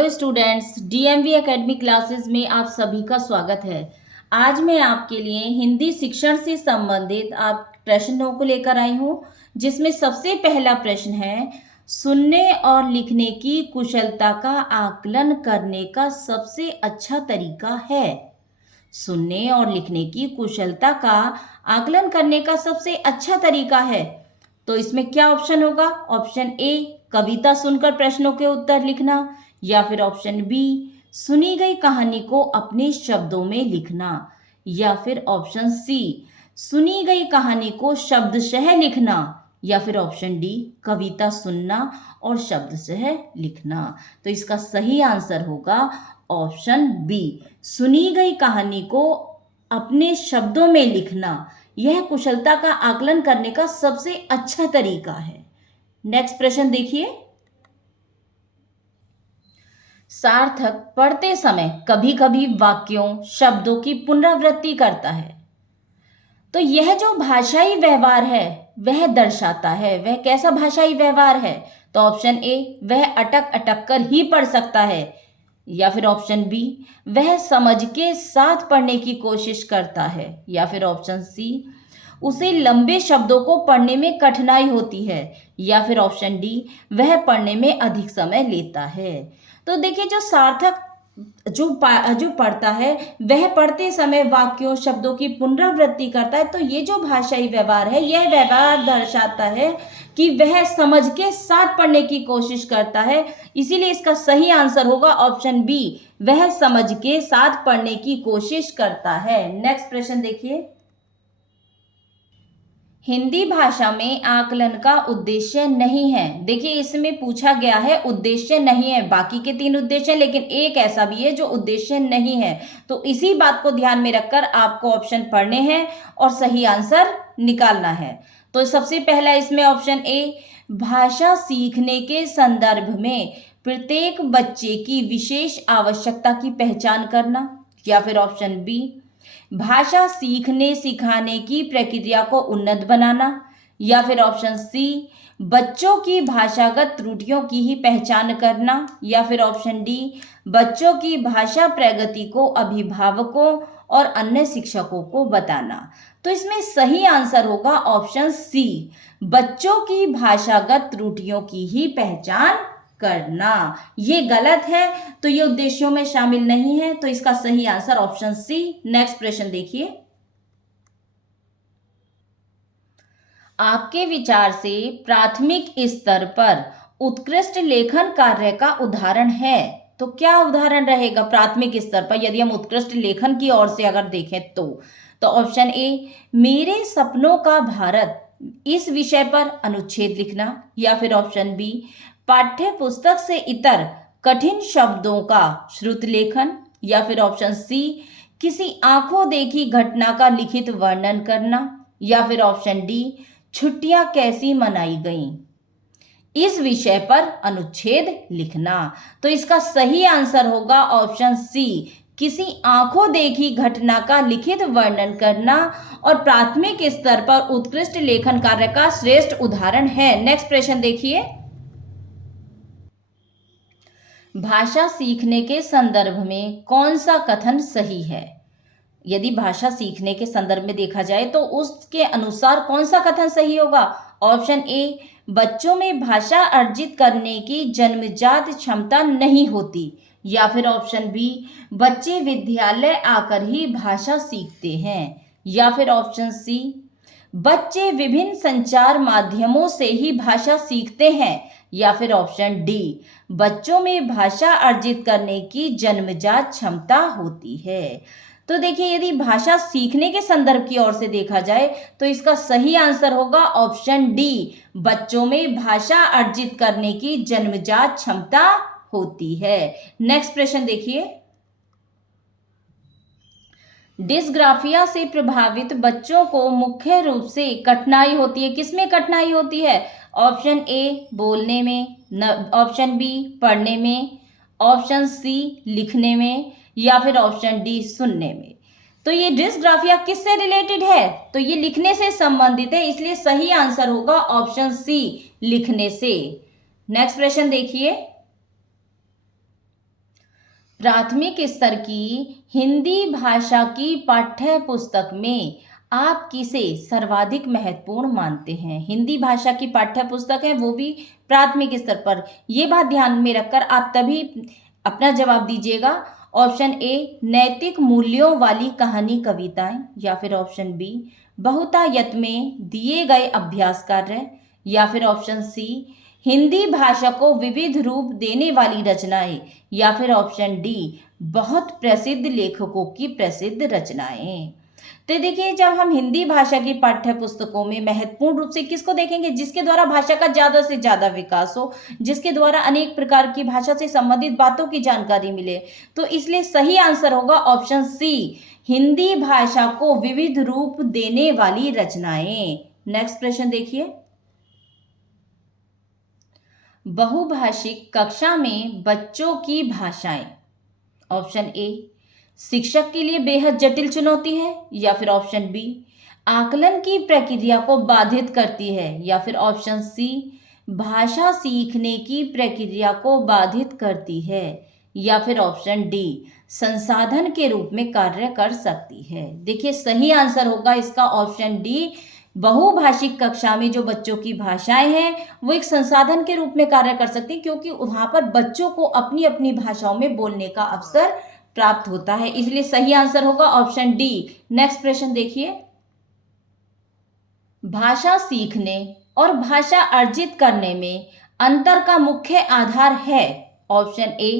Hello students, DMV academy classes में आप सभी का स्वागत है। आज मैं आपके लिए हिंदी शिक्षण से संबंधित आप प्रश्नों को लेकर आई हूँ, जिसमें सबसे पहला प्रश्न है, सुनने और लिखने की कुशलता का आकलन करने का सबसे अच्छा तरीका है। सुनने और लिखने की कुशलता का आकलन करने का सबसे अच्छा तरीका है। तो इसमें क्या ऑप्शन होगा? ऑप्शन ए, कविता सुनकर प्रश्नों के उत्तर लिखना, या फिर ऑप्शन बी, सुनी गई कहानी को अपने शब्दों में लिखना, या फिर ऑप्शन सी, सुनी गई कहानी को शब्दशः लिखना, या फिर ऑप्शन डी, कविता सुनना और शब्दशः लिखना। तो इसका सही आंसर होगा ऑप्शन बी, सुनी गई कहानी को अपने शब्दों में लिखना। यह कुशलता का आकलन करने का सबसे अच्छा तरीका है। नेक्स्ट प्रश्न देखिए, सार्थक पढ़ते समय कभी कभी वाक्यों शब्दों की पुनरावृत्ति करता है। तो यह जो भाषाई व्यवहार है वह दर्शाता है, वह कैसा भाषाई व्यवहार है? तो ऑप्शन ए, वह अटक अटक कर ही पढ़ सकता है, या फिर ऑप्शन बी, वह समझ के साथ पढ़ने की कोशिश करता है, या फिर ऑप्शन सी, उसे लंबे शब्दों को पढ़ने में कठिनाई होती है, या फिर ऑप्शन डी, वह पढ़ने में अधिक समय लेता है। तो देखिए, जो सार्थक जो पढ़ता है वह पढ़ते समय वाक्यों शब्दों की पुनरावृत्ति करता है। तो ये जो भाषाई व्यवहार है, यह व्यवहार दर्शाता है कि वह समझ के साथ पढ़ने की कोशिश करता है। इसीलिए इसका सही आंसर होगा ऑप्शन बी, वह समझ के साथ पढ़ने की कोशिश करता है। नेक्स्ट प्रश्न देखिए, हिंदी भाषा में आकलन का उद्देश्य नहीं है। देखिए, इसमें पूछा गया है उद्देश्य नहीं है, बाकी के तीन उद्देश्य, लेकिन एक ऐसा भी है जो उद्देश्य नहीं है। तो इसी बात को ध्यान में रखकर आपको ऑप्शन पढ़ने हैं और सही आंसर निकालना है। तो सबसे पहला इसमें ऑप्शन ए, भाषा सीखने के संदर्भ में प्रत्येक बच्चे की विशेष आवश्यकता की पहचान करना, या फिर ऑप्शन बी, भाषा सीखने सिखाने की प्रक्रिया को उन्नत बनाना, या फिर ऑप्शन सी, बच्चों की भाषागत त्रुटियों की ही पहचान करना, या फिर ऑप्शन डी, बच्चों की भाषा प्रगति को अभिभावकों और अन्य शिक्षकों को बताना। तो इसमें सही आंसर होगा ऑप्शन सी, बच्चों की भाषागत त्रुटियों की ही पहचान करना। ये गलत है, तो ये उद्देश्यों में शामिल नहीं है। तो इसका सही आंसर ऑप्शन सी। नेक्स्ट प्रश्न देखिए, आपके विचार से प्राथमिक स्तर पर उत्कृष्ट लेखन कार्य का उदाहरण है। तो क्या उदाहरण रहेगा प्राथमिक स्तर पर यदि हम उत्कृष्ट लेखन की ओर से अगर देखें तो ऑप्शन ए, मेरे सपनों का भारत, इस विषय पर अनुच्छेद लिखना, या फिर ऑप्शन बी, पाठ्य पुस्तक से इतर कठिन शब्दों का श्रुत लेखन, या फिर ऑप्शन सी, किसी आंखों देखी घटना का लिखित वर्णन करना, या फिर ऑप्शन डी, छुट्टियां कैसी मनाई गईं, इस विषय पर अनुच्छेद लिखना। तो इसका सही आंसर होगा ऑप्शन सी, किसी आंखों देखी घटना का लिखित वर्णन करना और प्राथमिक स्तर पर उत्कृष्ट लेखन कार्य का श्रेष्ठ उदाहरण है। नेक्स्ट प्रश्न देखिए, भाषा सीखने के संदर्भ में कौन सा कथन सही है? यदि भाषा सीखने के संदर्भ में देखा जाए तो उसके अनुसार कौन सा कथन सही होगा? ऑप्शन ए, बच्चों में भाषा अर्जित करने की जन्मजात क्षमता नहीं होती, या फिर ऑप्शन बी, बच्चे विद्यालय आकर ही भाषा सीखते हैं, या फिर ऑप्शन सी, बच्चे विभिन्न संचार माध्यमों से ही भाषा सीखते हैं, या फिर ऑप्शन डी, बच्चों में भाषा अर्जित करने की जन्मजात क्षमता होती है। तो देखिए, यदि भाषा सीखने के संदर्भ की ओर से देखा जाए तो इसका सही आंसर होगा ऑप्शन डी, बच्चों में भाषा अर्जित करने की जन्मजात क्षमता होती है। नेक्स्ट प्रश्न देखिए, डिस्ग्राफिया से प्रभावित बच्चों को मुख्य रूप से कठिनाई होती है। किसमें कठिनाई होती है? ऑप्शन ए, बोलने में, ऑप्शन बी, पढ़ने में, ऑप्शन सी, लिखने में, या फिर ऑप्शन डी, सुनने में। तो ये डिस्ग्राफिया किससे रिलेटेड है? तो ये लिखने से संबंधित है, इसलिए सही आंसर होगा ऑप्शन सी, लिखने से। नेक्स्ट प्रश्न देखिए, प्राथमिक स्तर की हिंदी भाषा की पाठ्य पुस्तक में आप किसे सर्वाधिक महत्वपूर्ण मानते हैं? हिंदी भाषा की पाठ्य पुस्तक है, वो भी प्राथमिक स्तर पर। ये बात ध्यान में रखकर आप तभी अपना जवाब दीजिएगा। ऑप्शन ए नैतिक मूल्यों वाली कहानी कविताएं, या फिर ऑप्शन बी बहुतायत में दिए गए अभ्यास कार्य, या फिर ऑप्शन सी हिंदी भाषा को विविध रूप देने वाली रचनाएं, या फिर ऑप्शन डी बहुत प्रसिद्ध लेखकों की प्रसिद्ध रचनाएं। तो देखिए, जब हम हिंदी भाषा की पाठ्य पुस्तकों में महत्वपूर्ण रूप से किसको देखेंगे? जिसके द्वारा भाषा का ज्यादा से ज्यादा विकास हो, जिसके द्वारा अनेक प्रकार की भाषा से संबंधित बातों की जानकारी मिले। तो इसलिए सही आंसर होगा ऑप्शन सी हिंदी भाषा को विविध रूप देने वाली रचनाएं। नेक्स्ट प्रश्न देखिए, बहुभाषिक कक्षा में बच्चों की भाषाएं। ऑप्शन ए शिक्षक के लिए बेहद जटिल चुनौती है, या फिर ऑप्शन बी आकलन की प्रक्रिया को बाधित करती है, या फिर ऑप्शन सी भाषा सीखने की प्रक्रिया को बाधित करती है, या फिर ऑप्शन डी संसाधन के रूप में कार्य कर सकती है। देखिए, सही आंसर होगा इसका ऑप्शन डी। बहुभाषिक कक्षा में जो बच्चों की भाषाएं हैं वो एक संसाधन के रूप में कार्य कर सकती है, क्योंकि वहां पर बच्चों को अपनी अपनी भाषाओं में बोलने का अवसर प्राप्त होता है। इसलिए सही आंसर होगा ऑप्शन डी। नेक्स्ट प्रश्न देखिए, भाषा सीखने और भाषा अर्जित करने में अंतर का मुख्य आधार है। ऑप्शन ए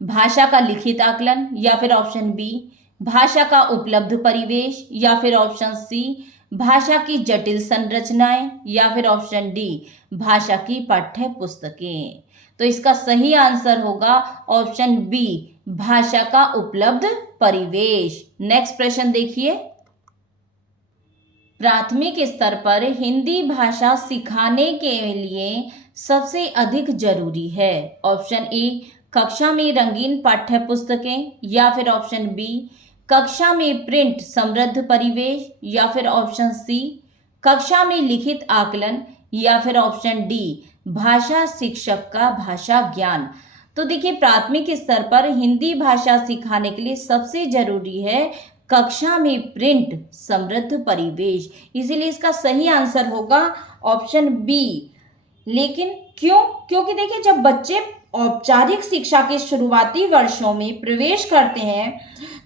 भाषा का लिखित आकलन, या फिर ऑप्शन बी भाषा का उपलब्ध परिवेश, या फिर ऑप्शन सी भाषा की जटिल संरचनाएं, या फिर ऑप्शन डी भाषा की पाठ्य पुस्तकें। तो इसका सही आंसर होगा ऑप्शन बी भाषा का उपलब्ध परिवेश। नेक्स्ट प्रश्न देखिए, प्राथमिक स्तर पर हिंदी भाषा सिखाने के लिए सबसे अधिक जरूरी है। ऑप्शन ए कक्षा में रंगीन पाठ्य पुस्तकें, या फिर ऑप्शन बी कक्षा में प्रिंट समृद्ध परिवेश, या फिर ऑप्शन सी कक्षा में लिखित आकलन, या फिर ऑप्शन डी भाषा शिक्षक का भाषा ज्ञान। तो देखिए, प्राथमिक स्तर पर हिंदी भाषा सिखाने के लिए सबसे जरूरी है कक्षा में प्रिंट समृद्ध परिवेश। इसीलिए इसका सही आंसर होगा ऑप्शन बी। लेकिन क्यों? क्योंकि देखिए, जब बच्चे औपचारिक शिक्षा के शुरुआती वर्षों में प्रवेश करते हैं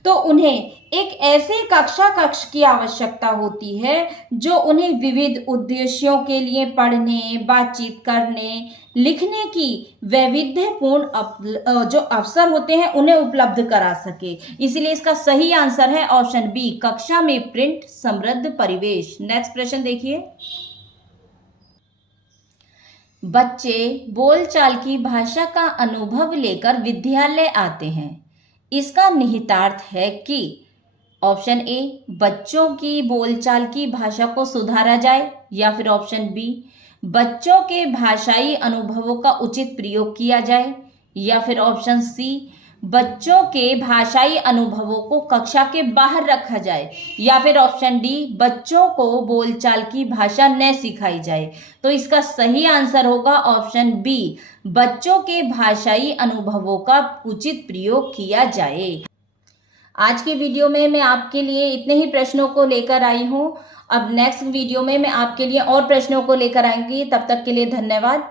तो उन्हें एक ऐसे कक्ष की आवश्यकता होती है जो उन्हें विविध उद्देश्यों के लिए पढ़ने, बातचीत करने, लिखने की वैविध्यपूर्ण जो अवसर होते हैं उन्हें उपलब्ध करा सके। इसलिए इसका सही आंसर है ऑप्शन बी कक्षा में प्रिंट समृद्ध परिवेश। नेक्स्ट प्रश्न देखिए, बच्चे बोलचाल की भाषा का अनुभव लेकर विद्यालय आते हैं, इसका निहितार्थ है कि ऑप्शन ए बच्चों की बोलचाल की भाषा को सुधारा जाए, या फिर ऑप्शन बी बच्चों के भाषाई अनुभवों का उचित प्रयोग किया जाए, या फिर ऑप्शन सी बच्चों के भाषाई अनुभवों को कक्षा के बाहर रखा जाए, या फिर ऑप्शन डी बच्चों को बोलचाल की भाषा न सिखाई जाए। तो इसका सही आंसर होगा ऑप्शन बी बच्चों के भाषाई अनुभवों का उचित प्रयोग किया जाए। आज के वीडियो में मैं आपके लिए इतने ही प्रश्नों को लेकर आई हूँ। अब नेक्स्ट वीडियो में मैं आपके लिए और प्रश्नों को लेकर आएंगी। तब तक के लिए धन्यवाद।